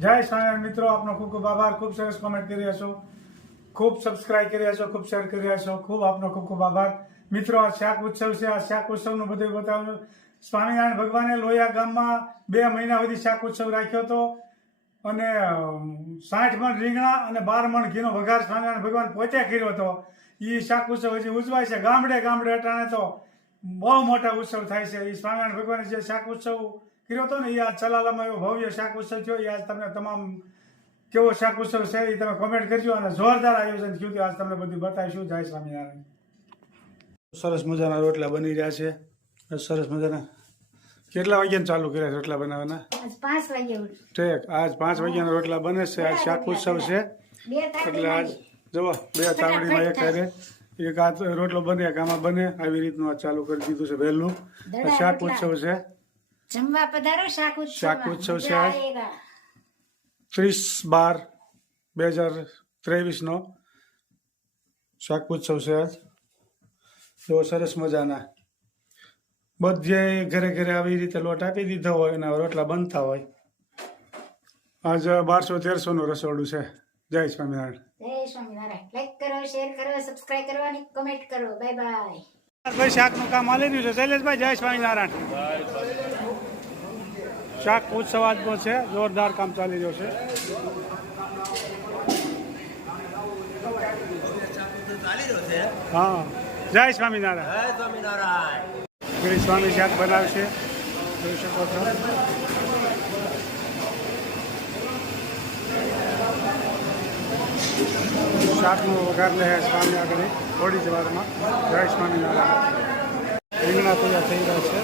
જય સ્વામિનારાયણ મિત્રો, આપનો ખૂબ ખૂબ આભાર. ખૂબ સરસ કોમેન્ટ કરી રહ્યા છો, ખૂબ સબસ્ક્રાઇબ કરી રહ્યા છો, ખૂબ શેર કરી રહ્યા છો. ખૂબ આપનો ખૂબ ખૂબ આભાર મિત્રો. આ શાક ઉત્સવ છે. આ શાક ઉત્સવનું બધું બતાવ્યું. સ્વામિનારાયણ ભગવાને લોહિયા ગામમાં 2 મહિના સુધી શાક ઉત્સવ રાખ્યો હતો અને 60 મણ રીંગણા અને 12 મણ ઘીનો વઘાર સ્વામિનારાયણ ભગવાન પોતે કર્યો હતો. એ શાક ઉત્સવ હજી ઉજવાય છે ગામડે ગામડે. અટાણે તો બહુ મોટા ઉત્સવ થાય છે. એ સ્વામિનારાયણ ભગવાને જે શાક ઉત્સવ કર્યો હતો ને, એ આજ ચલાલામાં એવો ભવ્ય શાક ઉત્સવ થયો. એ આજ તમને તમામ કેવો શાક ઉત્સવ છે એ તમે કોમેન્ટ કરજો. અને જોરદાર આયોજન થયું હતું. આજ તમને બધું બતાવીશું. જય સ્વામિનારાયણ. સરસ મજાના રોટલા બની રહ્યા છે. સરસ મજાના. કેટલા વાગ્યાને ચાલુ કર્યા રોટલા બનાવવાના? 5 વાગે. ઠીક, આજ 5 વાગ્યાના રોટલા બને છે. આજ શાક ઉત્સવ છે એટલે આજ જુઓ 2 તાવડીમાં એક હારે એક આ રોટલો બને, એક આમાં બને. આવી રીતનું આ ચાલુ કરી દીધું છે વહેલું. શાક ઉત્સવ છે. જમવા પધારો. શાક ઉત્સવ છે આજ 30/12/2023 શાક ઉત્સવ છે આજ. તો સરસ મજાના બધે ઘરે ઘરે આવી રીતે લોટ આપી દીધો હોય અને રોટલા બનતા હોય. આજ 1200-1300 નું રસોડું છે. જય સ્વામિનારાયણ. જય સ્વામિનારાયણ. લાઈક કરો, શેર કરો, સબસ્ક્રાઇબ કરો અને કમેન્ટ કરો. Bye bye. ભાઈ શાકનું કામ હાલી રહ્યું છે. શૈલેષભાઈ જય સ્વામિનારાયણ. શાક ઉત્સવ આજનો છે. જોરદાર કામ ચાલી રહ્યો છે. હા, જય સ્વામિનારાયણ. જય સ્વામિનારાયણ. શ્રી સ્વામી શાક બનાવશે, જોઈ શકો છો. શાકનો વઘાર લે સ્વામી આગળ થોડી જ વારમાં. જય સ્વામિનારાયણ. રીંગણા તૈયાર થઈ રહ્યા છે.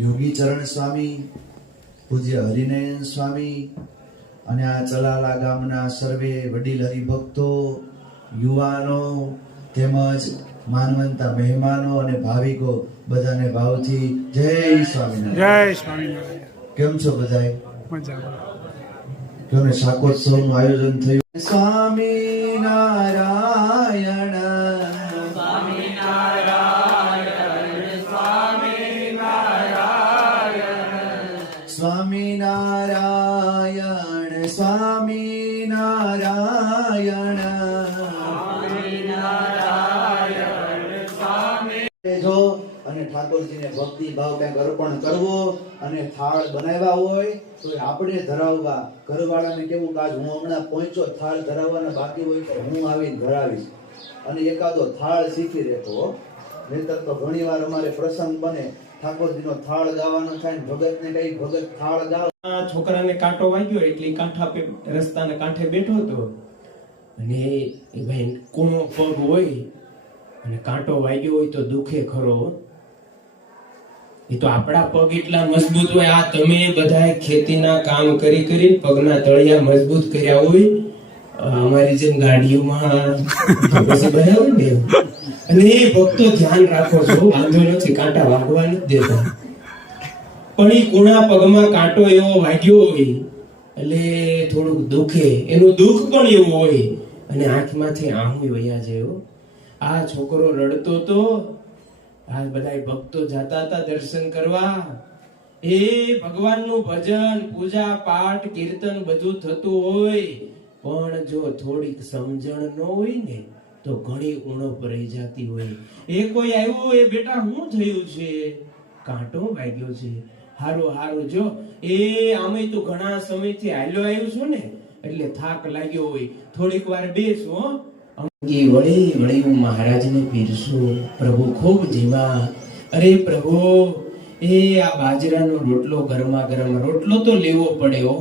યોગી ચરણ સ્વામી, પૂજ્ય હરિનયન સ્વામી અને આ ચલાલા ગામના સર્વે વડીલ હરિભક્તો, યુવાનો તેમજ માનવંતા મહેમાનો અને ભાવિકો બધાને ભાવથી જય સ્વામિનારાયણ. જય સ્વામિનારાયણ. કેમ છો બધાય? મજામાં. કેમ શાકોત્સવનું આયોજન થયું? સ્વામિનારાયણ. સ્વામિનારાયણ, સ્વામિનારાયણ. જો અને ઠાકોરજીને ભક્તિ ભાવ કંઈક અર્પણ કરવો અને થાળ બનાવ્યા હોય તો આપણે ધરાવવા. ઘરવાળાને કેવું કે આજ હું હમણાં પહોંચ્યો, થાળ ધરાવવાના બાકી હોય તો હું આવીને ધરાવીશ અને એકાદો થાળ શીખી રહેતો. નહીતર તો ઘણી વાર અમારે પ્રસંગ બને, ઠાકોરજીનો થાળ ગાવાનો થાય, ભગતને કઈ ભગત થાળ ગાવ. છોકરાને કાંટો વાગ્યો એટલે કાંઠા પે રસ્તાના કાંઠે બેઠો હતો અને એ ભાઈ કોનો પગ હોય અને કાંટો વાગ્યો હોય તો દુખે ખરો. એ તો આપણા પગ એટલા મજબૂત હોય. આ તમે બધા ખેતીના કામ કરી કરી પગના તળિયા મજબૂત કર્યા હોય, અમારી જેમ ગાડીઓમાં પછી બનાવે ને. અને એ ભક્તો ધ્યાન રાખો છો, વાંધો નથી, કાંટા વાગવા નથી દેતા. પણ એ કુણા પગમાં કાંટો એવો વાગ્યો હોય એટલે થોડુંક દુખે. એનું દુઃખ પણ એવું હોય અને આંખમાંથી આહું વયા જાય. આ છોકરો રડતો તો, આ બધા ભક્તો જતા હતા દર્શન કરવા. એ ભગવાનનું ભજન, પૂજા પાઠ, કીર્તન બધું થતું હોય પણ જો થોડીક સમજણ ન હોય ને તો ઘણી ઉણપ રહી જતી હોય. એ કોઈ આવ્યું, એ બેટા શું થયું છે? કાંટો વાગ્યો છે. હારું હારું જો એ આમે તો ઘણા સમયથી હાલ્યો આવ્યો છું ને એટલે થાક લાગ્યો હોય, થોડીક વાર બેસો. વળી વળી હું મહારાજને પીરસું. પ્રભુ ખૂબ જીવા. અરે પ્રભુ, એ આ બાજરાનો રોટલો ગરમા ગરમ રોટલો તો લેવો પડે હો.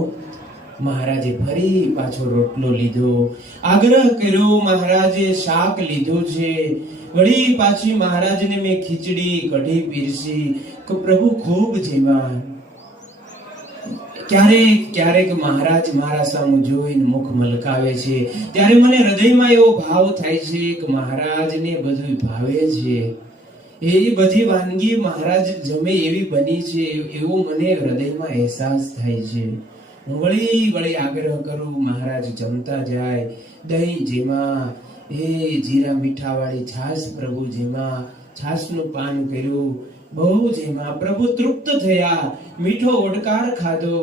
મહારાજે ફરી પાછો રોટલો લીધો, આગ્રહ કર્યો, મહારાજે શાક લીધું છે, વળી પાછી મહારાજને મેં ખીચડી કઢી પીરસી કે પ્રભુ ખૂબ જમ્યા. ક્યારેક ક્યારેક મહારાજ મારા સામું જોઈને મુખ મલકાવે છે, ત્યારે મને હૃદયમાં એવો ભાવ થાય છે કે મહારાજને બધું ભાવે છે, એ બધી વાનગી મહારાજ જમે એવી બની છે, એવો મને હૃદયમાં અહેસાસ થાય છે. હું વળી વળી આગ્રહ કરું, મહારાજ જમતા જાય, દહીં જેમાં, એ જીરા મીઠા વાળી છાશ પ્રભુ જેમાં, છાશનું પાન કર્યું, બહુ જેમાં, પ્રભુ તૃપ્ત થયા, મીઠો ઓડકાર ખાધો,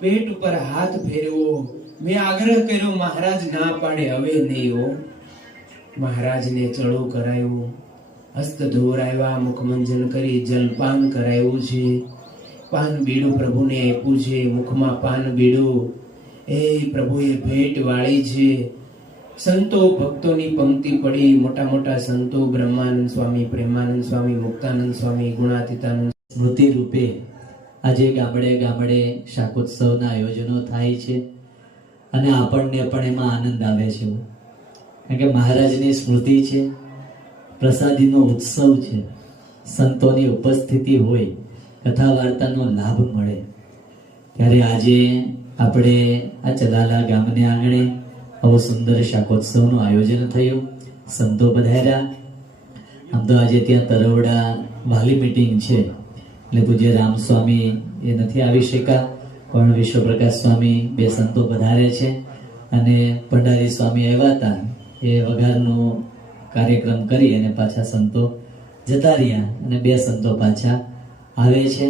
પેટ ઉપર હાથ ફેરવો. મેં આગ્રહ કર્યો, મહારાજ ના પાડે હવે નહીં હો. મહારાજને ચડો કરાયો, હસ્ત ધોરાવ્યા, મુખમંજન કરી જલપાન કરાયું છે, પાન બીડું પ્રભુને આપ્યું છે, મુખમાં પાન બીડું એ પ્રભુએ ભેટ વાળી છે. સંતો ભક્તોની પંક્તિ પડી, મોટા મોટા સંતો, બ્રહ્માનંદ સ્વામી, પ્રેમાનંદ સ્વામી, મુક્તાનંદ સ્વામી, ગુણાતીતાનંદ. સ્મૃતિ રૂપે આજે ગામડે ગામડે શાકોત્સવના આયોજનો થાય છે અને આપણને પણ એમાં આનંદ આવે છે, કારણ કે મહારાજની સ્મૃતિ છે, પ્રસાદીનો ઉત્સવ છે, સંતોની ઉપસ્થિતિ હોય, કથા વાર્તાનો લાભ મળે. ત્યારે આજે આપણે આ ચલાલા ગામને આંગણે આવો સુંદર શાકોત્સવનું આયોજન થયું, સંતો પધાર્યા. આમ તો આજે ત્યાં તરવડા વાલી મીટિંગ છે એટલે પૂજ્ય રામસ્વામી એ નથી આવી શક્યા, પણ વિશ્વપ્રકાશ સ્વામી બે સંતો પધારે છે અને ભંડારી સ્વામી આવ્યા હતા, એ વઘારનો કાર્યક્રમ કરી અને પાછા સંતો જતા રહ્યા અને બે સંતો પાછા આવે છે.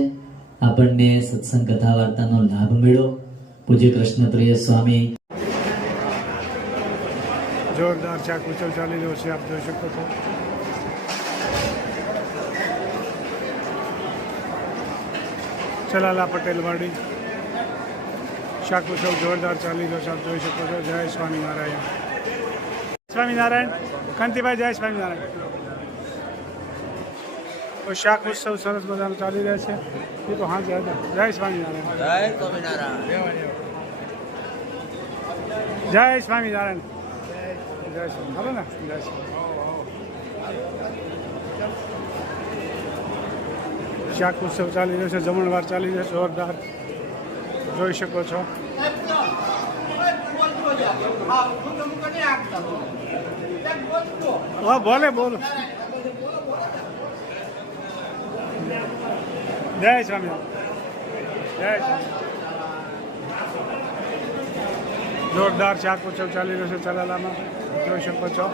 આપણને સત્સંગ કથા વાર્તાનો લાભ મળ્યો. પૂજ્ય કૃષ્ણપ્રિય સ્વામી જોરદાર શાક ઉત્સવ ચાલી રહ્યો છે, આપ જોઈ શકો છો. ચલાલા પટેલ વાડી શાક ઉત્સવ જોરદાર ચાલી રહ્યો છે, આપ જોઈ શકો છો. જય સ્વામિનારાયણ. સ્વામિનારાયણ. કાંતિભાઈ, જય સ્વામિનારાયણ. તો શાક ઉત્સવ સરસ મજાનો ચાલી રહ્યા છે. એ તો હા જય સ્વામિનારાયણ. જય સ્વામિનારાયણ. જય સ્વામી. હાલો ને, જય સ્વામી. શાક ઉત્સવ ચાલી રહ્યો છે, જમણવાર ચાલી રહ્યો છે, જોરદાર જોઈ શકો છો. હા બોલે બોલો. જય સ્વામી. જય સ્વામી. જોરદાર શાક ઉત્સવ ચાલી રહ્યો છે ચલાલામાં, જોઈ શકો છો.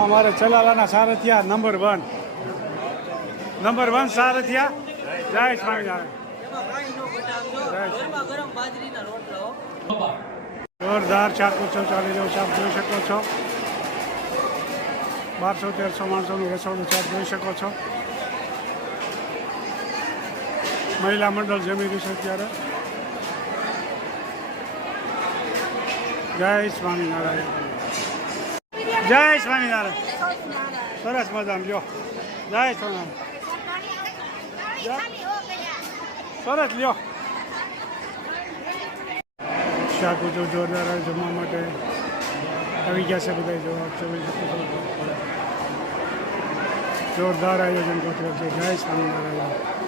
અમારે ચલાલાના સારથિયા નંબર 1 સારથિયા. જય સ્વામિનારાયણ. જોરદાર શાક ઉત્સવ ચાલી રહ્યો છે, આપ જોઈ શકો છો. 1200-1300 માણસોનું રસોડું છે, આપ જોઈ શકો છો. મહિલા મંડળ જમી રહ્યું છે અત્યારે. જય સ્વામિનારાયણ. જય સ્વામિનારાયણ. સરસ મજાનું લ્યો. જય સ્વામિનારાયણ. સરસ લ્યો. શાક ઉત્સવ જોરદાર જમવા માટે આવી ગયા છે બધા. જોરદાર આયોજન ગોઠવ્યું છે. જય સ્વામિનારાયણ.